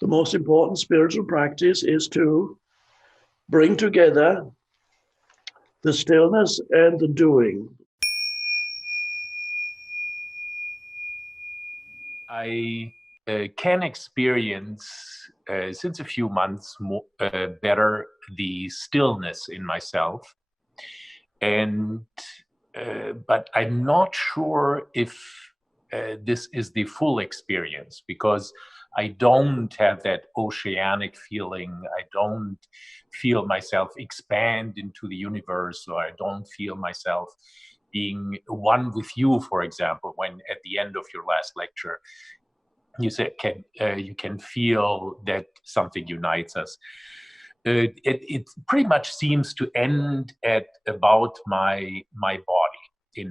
The most important spiritual practice is to bring together the stillness and the doing. I can experience since a few months better the stillness in myself, and but I'm not sure if this is the full experience, because I don't have that oceanic feeling. I don't feel myself expand into the universe, or I don't feel myself being one with you, for example, when at the end of your last lecture, you said you can feel that something unites us. It pretty much seems to end at about my body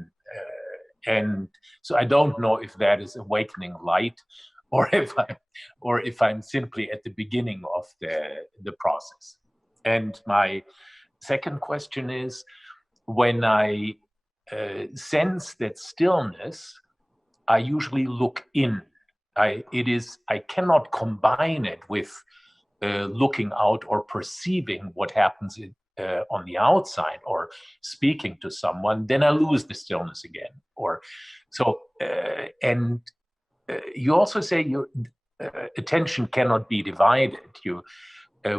and so I don't know if that is awakening light, or if I'm simply at the beginning of the process. And my second question is, when I sense that stillness, I usually look in. I cannot combine it with looking out or perceiving what happens on the outside or speaking to someone. Then I lose the stillness again. Or so, and you also say your attention cannot be divided.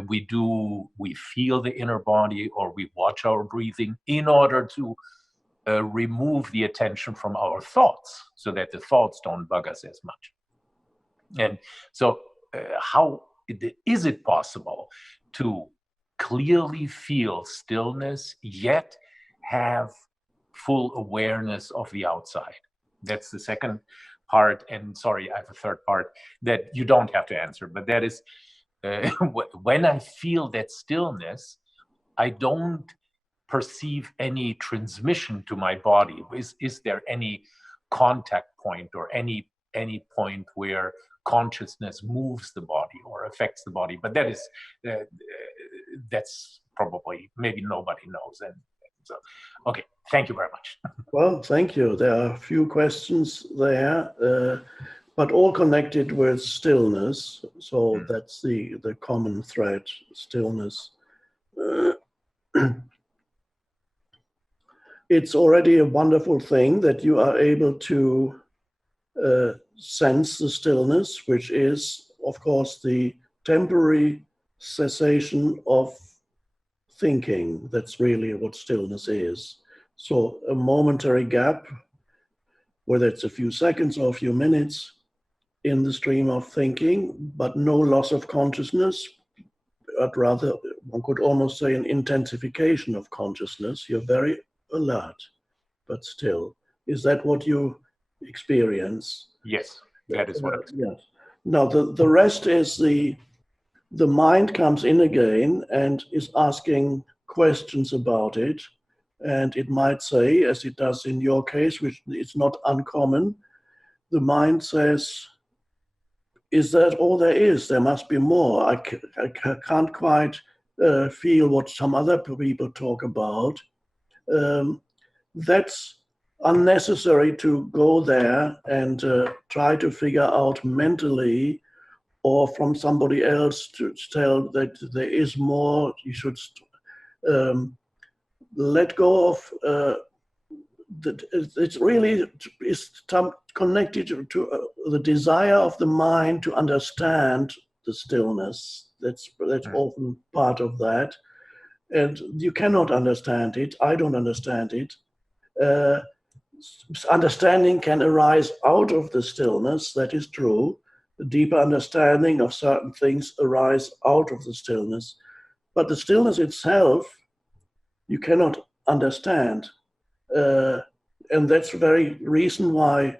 We feel the inner body, or we watch our breathing in order to remove the attention from our thoughts, so that the thoughts don't bug us as much. And so how is it possible to clearly feel stillness yet have full awareness of the outside? That's the second part. And sorry, I have a third part that you don't have to answer, but that is when I feel that stillness, I don't perceive any transmission to my body. Is there any contact point, or any point where consciousness moves the body or affects the body? But that's probably, maybe nobody knows. And so, okay, thank you very much. Well, thank you. There are a few questions there, but all connected with stillness. So that's the common thread, stillness. It's already a wonderful thing that you are able to sense the stillness, which is, of course, the temporary cessation of thinking. That's really what stillness is. So a momentary gap, whether it's a few seconds or a few minutes in the stream of thinking, but no loss of consciousness, but rather, one could almost say, an intensification of consciousness. You're very alert, but still. Is that what you experience? Yes, that is what I experience. Yes. Now, the rest is the mind comes in again and is asking questions about it. And it might say, as it does in your case, which is not uncommon, the mind says, is that all there is? There must be more. I can't quite feel what some other people talk about. That's unnecessary to go there and try to figure out mentally, or from somebody else to tell that there is more. You should let go of it's really is connected to the desire of the mind to understand the stillness. That's often part of that. And you cannot understand it. I don't understand it. Understanding can arise out of the stillness. That is true. The deeper understanding of certain things arise out of the stillness. But the stillness itself, you cannot understand. And that's the very reason why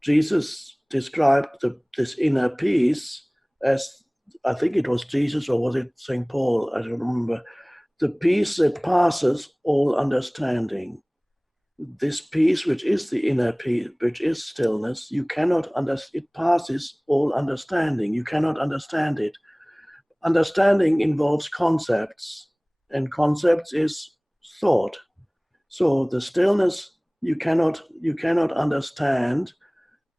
Jesus described this inner peace as, I think it was Jesus, or was it St. Paul? I don't remember. The peace that passes all understanding. This peace, which is the inner peace, which is stillness, you cannot understand. It passes all understanding. You cannot understand it. Understanding involves concepts, and concepts is thought. So the stillness you cannot understand.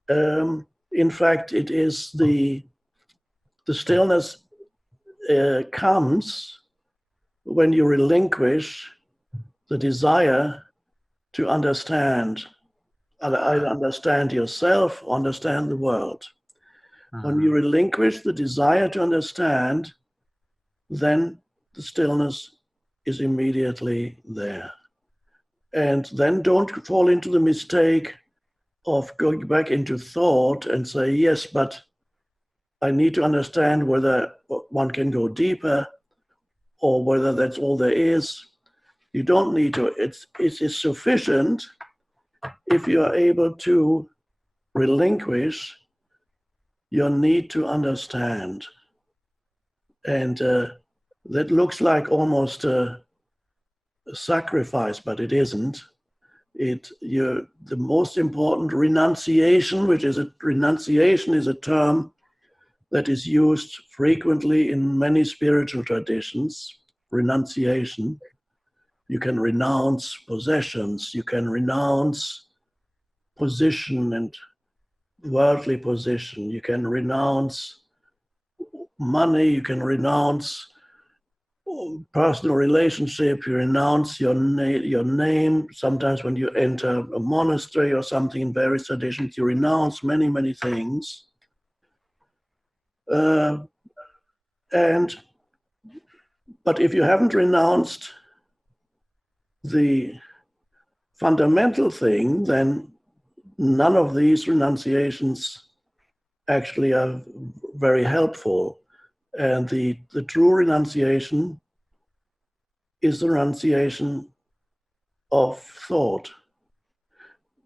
In fact, it is the The stillness comes when you relinquish the desire to understand, either understand yourself or understand the world. When you relinquish the desire to understand, then the stillness is immediately there. And then don't fall into the mistake of going back into thought and say, yes, but I need to understand whether one can go deeper or whether that's all there is. You don't need to. It is sufficient if you are able to relinquish your need to understand. And that looks like almost a sacrifice, but it isn't. The most important renunciation, renunciation is a term that is used frequently in many spiritual traditions. Renunciation. You can renounce possessions, you can renounce position and worldly position, you can renounce money, you can renounce personal relationship, you renounce your name. Sometimes when you enter a monastery or something in various traditions, you renounce many, many things. But if you haven't renounced the fundamental thing, then none of these renunciations actually are very helpful. And the true renunciation is the renunciation of thought.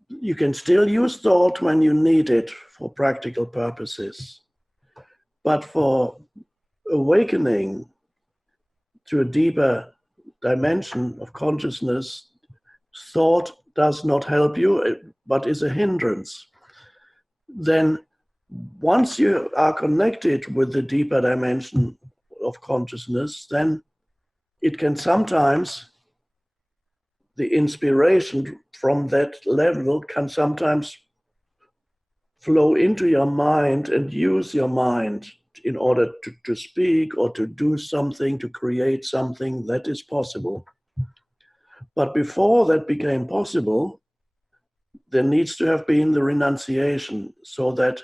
You can still use thought when you need it for practical purposes. But for awakening to a deeper dimension of consciousness, thought does not help you, but is a hindrance. Then once you are connected with the deeper dimension of consciousness, then it can sometimes, the inspiration from that level can sometimes flow into your mind and use your mind in order to speak or to do something, to create something. That is possible. But before that became possible, there needs to have been the renunciation, so that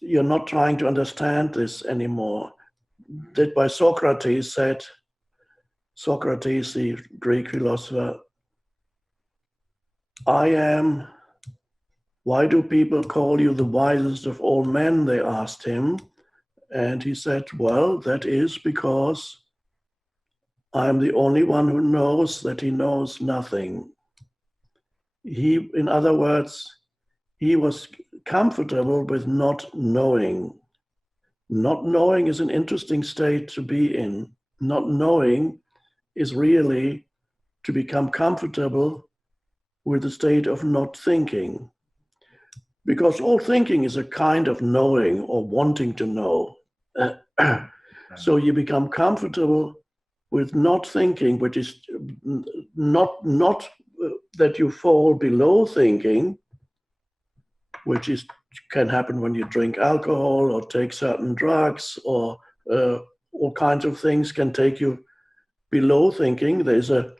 you're not trying to understand this anymore. That by Socrates said, Socrates, the Greek philosopher, I am, why do people call you the wisest of all men? They asked him. And he said, well, that is because I am the only one who knows that he knows nothing. In other words, he was comfortable with not knowing. Not knowing is an interesting state to be in. Not knowing is really to become comfortable with the state of not thinking. Because all thinking is a kind of knowing or wanting to know. So you become comfortable with not thinking, which is not that you fall below thinking, which can happen when you drink alcohol or take certain drugs, or all kinds of things can take you below thinking. There's a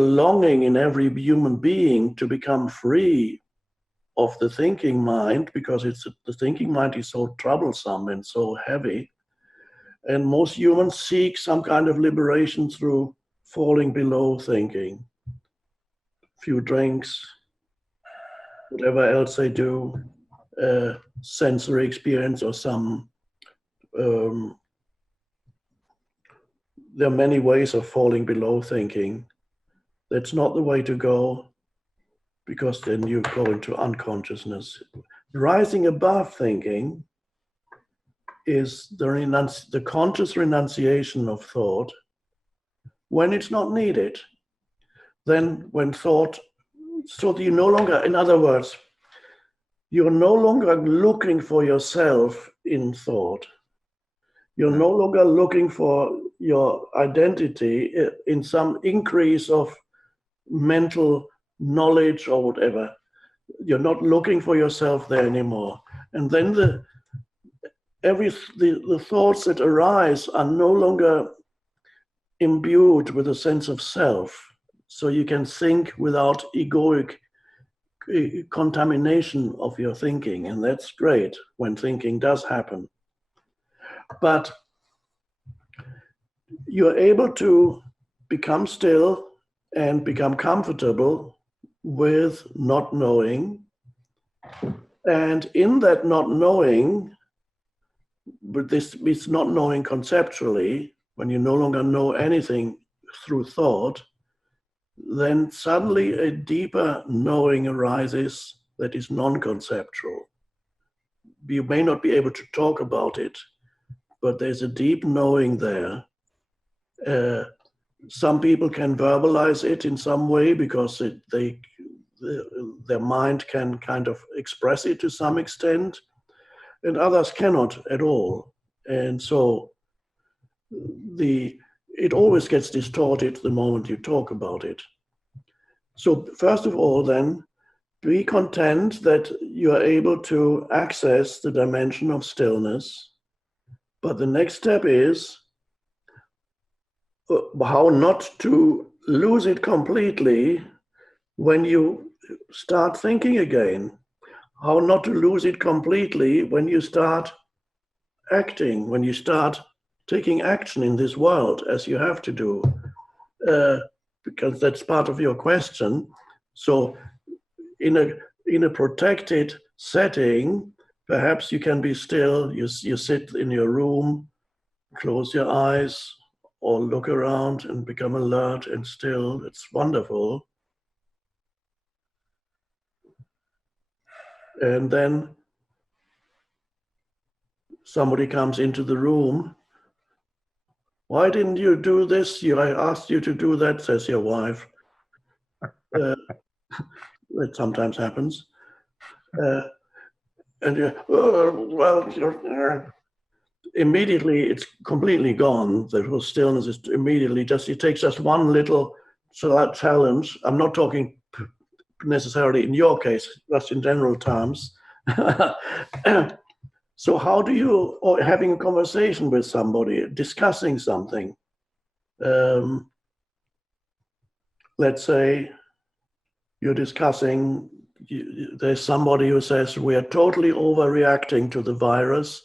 longing in every human being to become free of the thinking mind, because the thinking mind is so troublesome and so heavy. And most humans seek some kind of liberation through falling below thinking. A few drinks, whatever else they do, sensory experience or some, there are many ways of falling below thinking. That's not the way to go, because then you go into unconsciousness. Rising above thinking is the conscious renunciation of thought when it's not needed. Then when thought, so that you no longer, in other words, you're no longer looking for yourself in thought. You're no longer looking for your identity in some increase of mental knowledge or whatever. You're not looking for yourself there anymore. And then the thoughts that arise are no longer imbued with a sense of self. So you can think without egoic contamination of your thinking. And that's great when thinking does happen. But you're able to become still and become comfortable with not knowing. And in that not knowing, but this is not knowing conceptually, when you no longer know anything through thought, then suddenly a deeper knowing arises that is non-conceptual. You may not be able to talk about it, but there's a deep knowing there. Some people can verbalize it in some way because their mind can kind of express it to some extent, and others cannot at all. And so it always gets distorted the moment you talk about it. So first of all, then, be content that you are able to access the dimension of stillness. But the next step is how not to lose it completely when you start thinking again. How not to lose it completely when you start acting, when you start taking action in this world, as you have to do, because that's part of your question. So in a protected setting, perhaps you can be still, you sit in your room, close your eyes, or look around and become alert and still. It's wonderful. And then somebody comes into the room. Why didn't you do this? I asked you to do that, says your wife. That sometimes happens. And immediately it's completely gone. The whole stillness is immediately it takes just one little challenge. I'm not talking necessarily in your case, just in general terms. So how do you, or having a conversation with somebody, discussing something, let's say you're discussing, there's somebody who says, we are totally overreacting to the virus.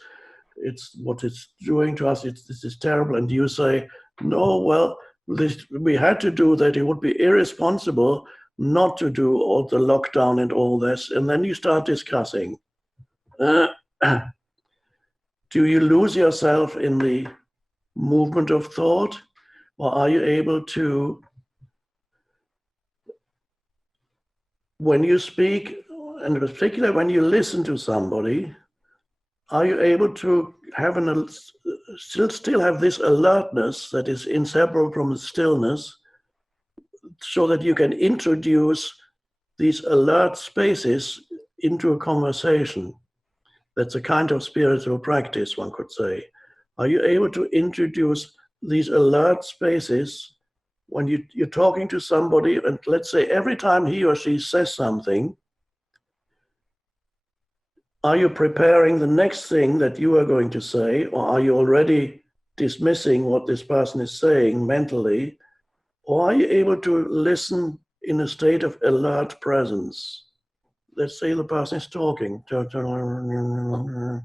It's what it's doing to us. This is terrible. And you say, no, well, we had to do that. It would be irresponsible not to do all the lockdown and all this. And then you start discussing. Do you lose yourself in the movement of thought? Or are you able to, when you speak, and in particular when you listen to somebody, are you able to have still have this alertness that is inseparable from the stillness, so that you can introduce these alert spaces into a conversation? That's a kind of spiritual practice, one could say. Are you able to introduce these alert spaces when you're talking to somebody, and let's say every time he or she says something, are you preparing the next thing that you are going to say, or are you already dismissing what this person is saying mentally, or are you able to listen in a state of alert presence? Let's say the person is talking, and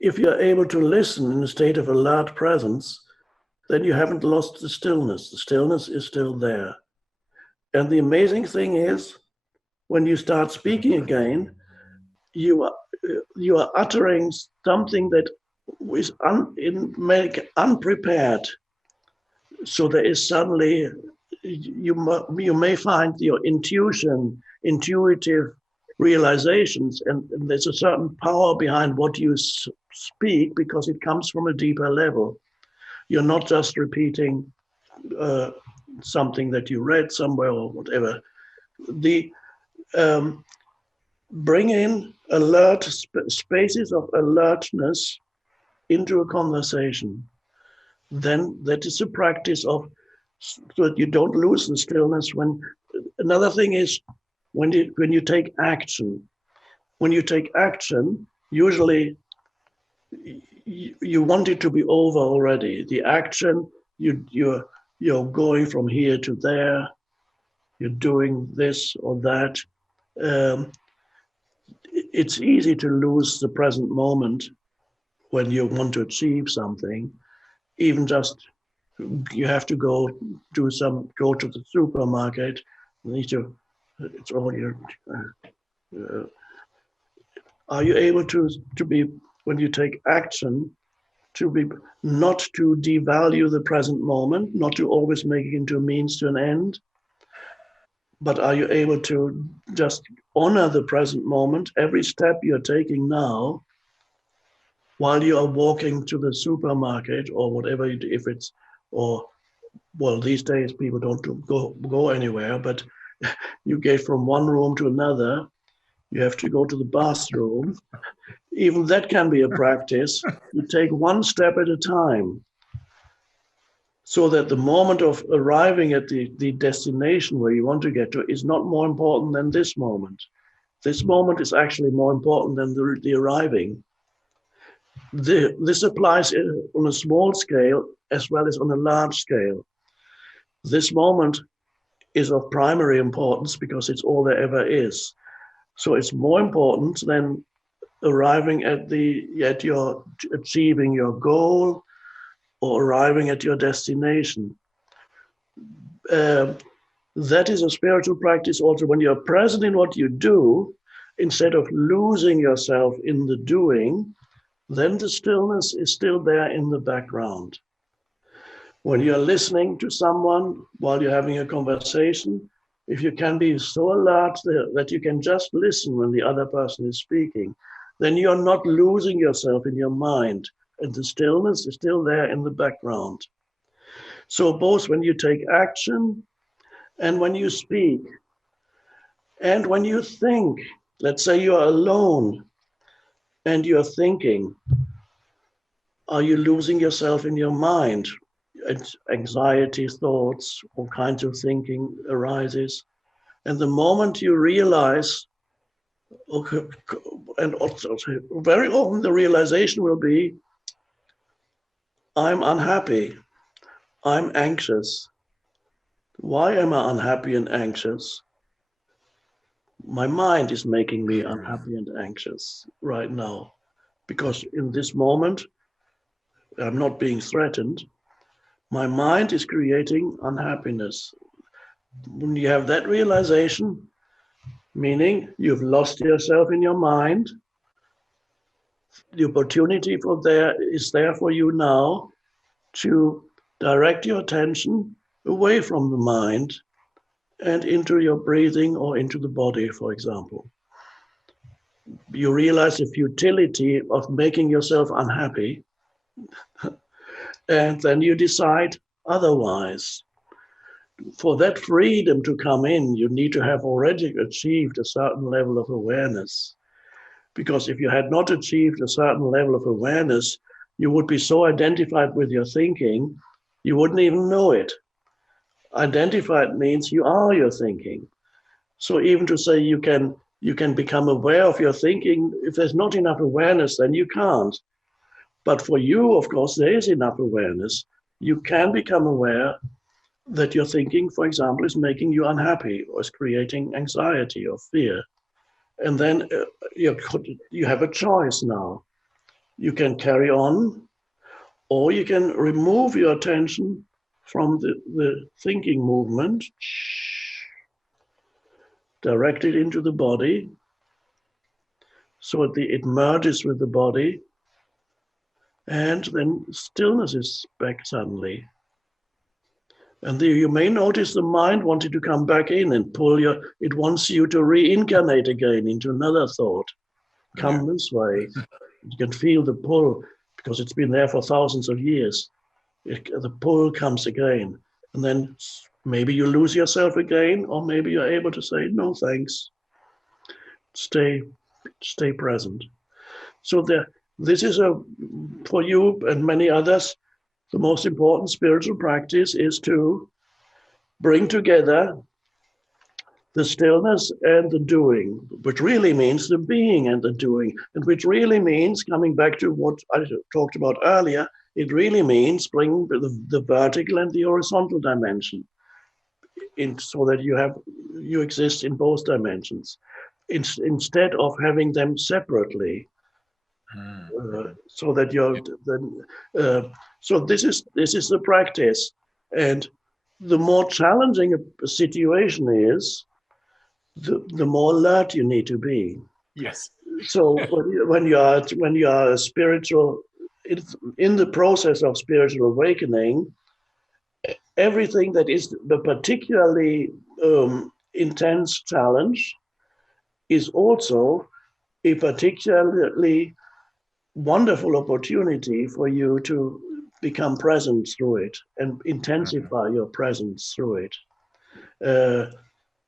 if you're able to listen in a state of alert presence, then you haven't lost the stillness. The stillness is still there. And the amazing thing is, when you start speaking again, you are uttering something that is unprepared. So there is suddenly, you may find your intuitive realizations, and there's a certain power behind what you speak, because it comes from a deeper level. You're not just repeating something that you read somewhere or whatever. Bring in spaces of alertness into a conversation. Then that is a practice of, so that you don't lose the stillness. Another thing is when you take action. When you take action, usually you want it to be over already. The action, you're going from here to there, you're doing this or that. Um, it's easy to lose the present moment when you want to achieve something. Even just you have to go to the supermarket. You need to. It's all your. Are you able to be when you take action to be not to devalue the present moment, not to always make it into a means to an end, but are you able to just honor the present moment, every step you're taking now, while you are walking to the supermarket or whatever, if it's, or well, these days people don't go anywhere, but you get from one room to another, you have to go to the bathroom. Even that can be a practice. You take one step at a time, so that the moment of arriving at the destination where you want to get to is not more important than this moment. This moment is actually more important than the arriving. This applies on a small scale as well as on a large scale. This moment is of primary importance because it's all there ever is. So it's more important than arriving at your achieving your goal or arriving at your destination. That is a spiritual practice also when you're present in what you do, instead of losing yourself in the doing, then the stillness is still there in the background. When you're listening to someone while you're having a conversation, if you can be so alert that you can just listen when the other person is speaking, then you're not losing yourself in your mind, and the stillness is still there in the background. So both when you take action and when you speak and when you think, let's say you're alone and you're thinking, are you losing yourself in your mind? Anxiety, thoughts, all kinds of thinking arises. And the moment you realize, okay, and also very often the realization will be, I'm unhappy, I'm anxious. Why am I unhappy and anxious? My mind is making me unhappy and anxious right now, because in this moment, I'm not being threatened. My mind is creating unhappiness. When you have that realization, meaning you've lost yourself in your mind, the opportunity is there for you now to direct your attention away from the mind and into your breathing or into the body, for example. You realize the futility of making yourself unhappy, and then you decide otherwise. For that freedom to come in, you need to have already achieved a certain level of awareness. Because if you had not achieved a certain level of awareness, you would be so identified with your thinking, you wouldn't even know it. Identified means you are your thinking. So even to say you can become aware of your thinking, if there's not enough awareness, then you can't. But for you, of course, there is enough awareness. You can become aware that your thinking, for example, is making you unhappy or is creating anxiety or fear. And then you have a choice now. You can carry on, or you can remove your attention from the thinking movement, direct it into the body, so it merges with the body, and then stillness is back suddenly. And you may notice the mind wanted to come back in and it wants you to reincarnate again into another thought. Come this way. You can feel the pull because it's been there for thousands of years. The pull comes again. And then maybe you lose yourself again, or maybe you're able to say, no, thanks. Stay present. So this is for you and many others, the most important spiritual practice is to bring together the stillness and the doing, which really means the being and the doing, and which really means, coming back to what I talked about earlier, it really means bringing the vertical and the horizontal dimension in, so that you exist in both dimensions, instead of having them separately. So that you're then. So this is the practice, and the more challenging a situation is, the more alert you need to be. Yes. So when you are a spiritual, in the process of spiritual awakening, everything that is the particularly intense challenge is also a particularly wonderful opportunity for you to become present through it and intensify your presence through it. Uh,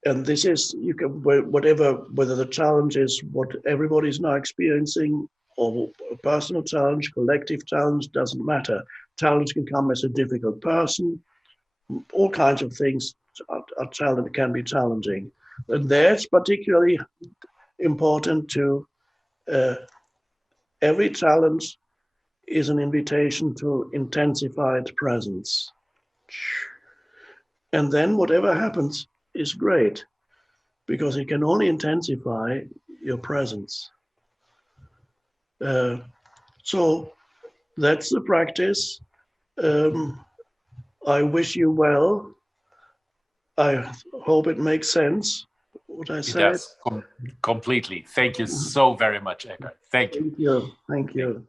and this is, you can, whatever, whether the challenge is what everybody's now experiencing, or a personal challenge, collective challenge, doesn't matter. Challenge can come as a difficult person. All kinds of things can be challenging, and there it's particularly important to, uh, every challenge is an invitation to intensified presence. And then whatever happens is great, because it can only intensify your presence. Uh, so that's the practice. Um, I wish you well. I hope it makes sense what I It said. does completely. Thank you so very much, Eckhart. Thank you. Thank you. Thank you.